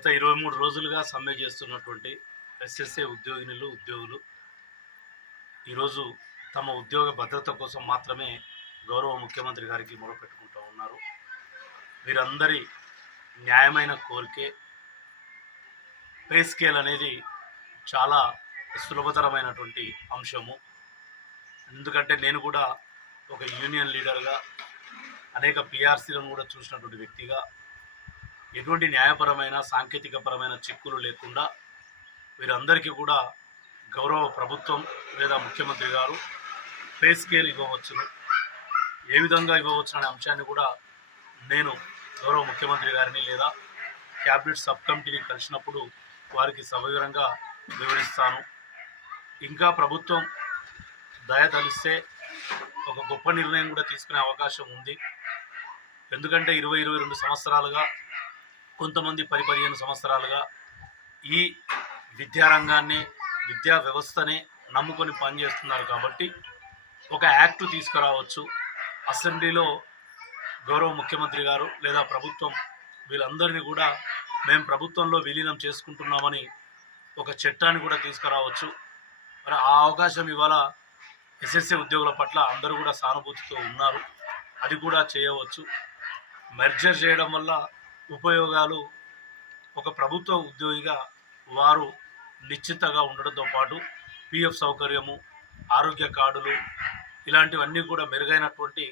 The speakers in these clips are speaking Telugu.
గత ఇరవై మూడు రోజులుగా సమ్మె చేస్తున్నటువంటి ఎస్ఎస్ఏ ఉద్యోగినులు ఉద్యోగులు ఈరోజు తమ ఉద్యోగ భద్రత కోసం మాత్రమే గౌరవ ముఖ్యమంత్రి గారికి మొరపెట్టుకుంటూ ఉన్నారు. వీరందరి న్యాయమైన కోరికే పే స్కేల్ అనేది చాలా సులభతరమైనటువంటి అంశము. ఎందుకంటే నేను కూడా ఒక యూనియన్ లీడర్గా అనేక పిఆర్సీలను కూడా చూసినటువంటి వ్యక్తిగా ఎటువంటి న్యాయపరమైన సాంకేతికపరమైన చిక్కులు లేకుండా వీరందరికీ కూడా గౌరవ ప్రభుత్వం లేదా ముఖ్యమంత్రి గారు పే స్కేల్ ఇవ్వవచ్చును. ఏ విధంగా ఇవ్వవచ్చు అనే అంశాన్ని కూడా నేను గౌరవ ముఖ్యమంత్రి గారిని లేదా క్యాబినెట్ సబ్ కమిటీని కలిసినప్పుడు వారికి సవివరంగా వివరిస్తాను. ఇంకా ప్రభుత్వం దయ తలిస్తే ఒక గొప్ప నిర్ణయం కూడా తీసుకునే అవకాశం ఉంది. ఎందుకంటే ఇరవై ఇరవై రెండు సంవత్సరాలుగా కొంతమంది పది పదిహేను సంవత్సరాలుగా ఈ విద్యారంగాన్ని విద్యా వ్యవస్థనే నమ్ముకొని పనిచేస్తున్నారు కాబట్టి ఒక యాక్ట్ తీసుకురావచ్చు. అసెంబ్లీలో గౌరవ ముఖ్యమంత్రి గారు లేదా ప్రభుత్వం వీళ్ళందరినీ కూడా మేము ప్రభుత్వంలో విలీనం చేసుకుంటున్నామని ఒక చట్టాన్ని కూడా తీసుకురావచ్చు. మరి ఆ అవకాశం ఇవాళ ఎస్ఎస్సీ ఉద్యోగుల పట్ల అందరూ కూడా సానుభూతితో ఉన్నారు. అది కూడా చేయవచ్చు. మెర్జర్ చేయడం వల్ల ఉపయోగాలు ఒక ప్రభుత్వ ఉద్యోగిగా వారు నిశ్చితగా ఉండడంతో పాటు పిఎఫ్ సౌకర్యము ఆరోగ్య కార్డులు ఇలాంటివన్నీ కూడా మెరుగైనటువంటి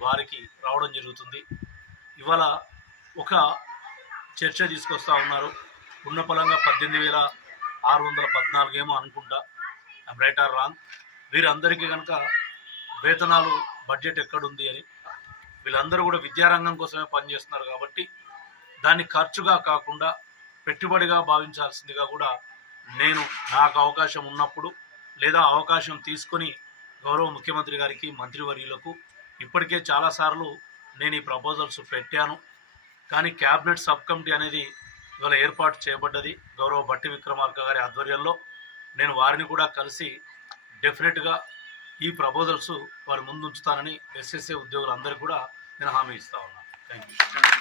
వారికి రావడం జరుగుతుంది. ఇవాళ ఒక చర్చ తీసుకొస్తా ఉన్నారు. ఉన్న పలంగా పద్దెనిమిది వేల ఆరు వందల పద్నాలుగు ఏమో అనుకుంటా. Right or wrong. వీరందరికీ కనుక వేతనాలు బడ్జెట్ ఎక్కడుంది అని. వీళ్ళందరూ కూడా విద్యారంగం కోసమే పనిచేస్తున్నారు కాబట్టి దాన్ని ఖర్చుగా కాకుండా పెట్టుబడిగా భావించాల్సిందిగా కూడా నేను నాకు అవకాశం ఉన్నప్పుడు లేదా అవకాశం తీసుకొని గౌరవ ముఖ్యమంత్రి గారికి మంత్రివర్యులకు ఇప్పటికే చాలాసార్లు నేను ఈ ప్రపోజల్స్ పెట్టాను. కానీ క్యాబినెట్ సబ్ కమిటీ అనేది ఇవాళ ఏర్పాటు చేయబడ్డది గౌరవ భట్టి విక్రమార్క గారి ఆధ్వర్యంలో. నేను వారిని కూడా కలిసి డెఫినెట్గా ఈ ప్రపోజల్స్ వారి ముందు ఉంచుతానని ఎస్ఎస్ఏ ఉద్యోగులందరికీ కూడా నేను హామీ ఇస్తా ఉన్నాను థ్యాంక్ యూ